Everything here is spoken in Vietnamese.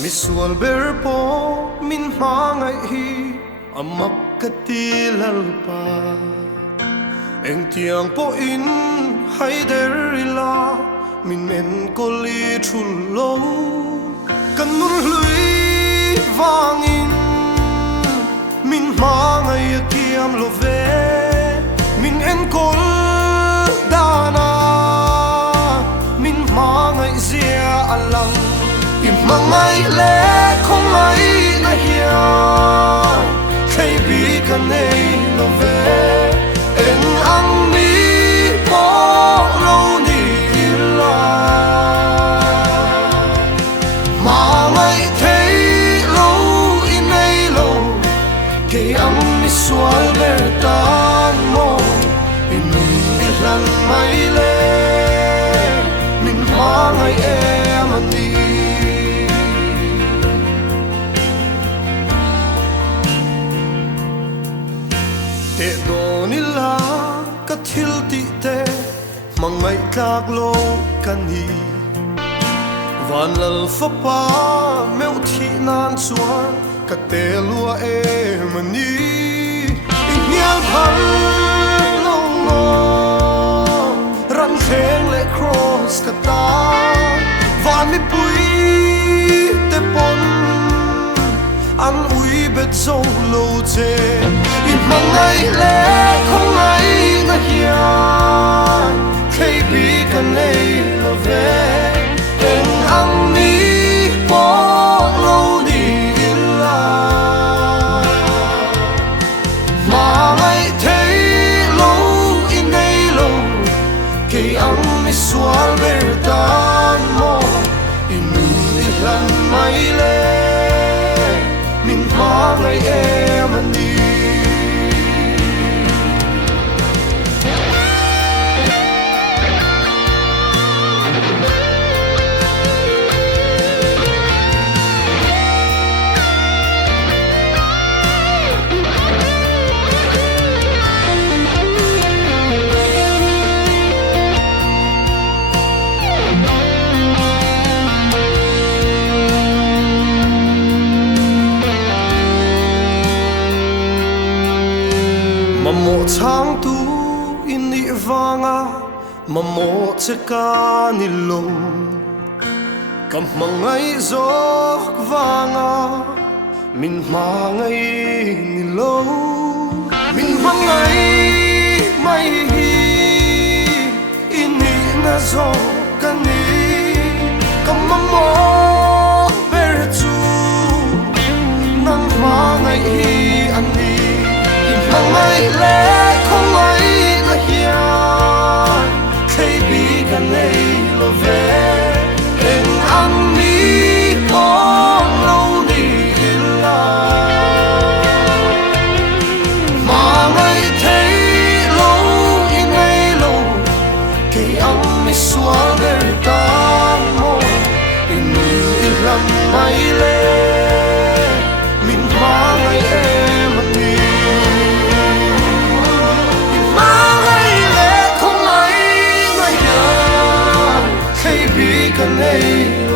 misual ber po min hmangaih hi amak kati lalpa'n eng tiang po in hay derila min en koli thullo kan nun hlui wangin min hmangaih kiam lo ve min en kol dana min hmangaih zia alang hmangaih le kohhran hian THLEI BÜK neilovin en ang mi pawl ni la hmangaih thei lo in nei lo ke ang misual ber tan mo in lan mai le min hmangaih em ani te donila ka thil ti te mangai tlak lo kani van lal fa pa meu thi nan chuan ka te lua mani inyal phal lo lo ran theng le cross ka ta van mi pui te pon an ui bet zawng lo che hmangaih le kohhran hian THLEI BÜK neilovin en ang mi pawl ni la hmangaih thei lo in nei lo ke ang misual ber tan mo in lan mai le min hmangaih em ani mamo chang tu in ni wanga mamo cheka ni lo kam hmangaih zok wanga min hmangaih ni lo min hmangaih mai hi in ni na zo kani kam mamo ber chu nang hmangaih hi ani hmangaih le kohhran hian THLEI BÜK neilovin en ang mi pawl ni la hmangaih thei lo in nei lo ke ang misual ber tan mo in lam mai le min hmangaih em ani THLEI BÜK neilovin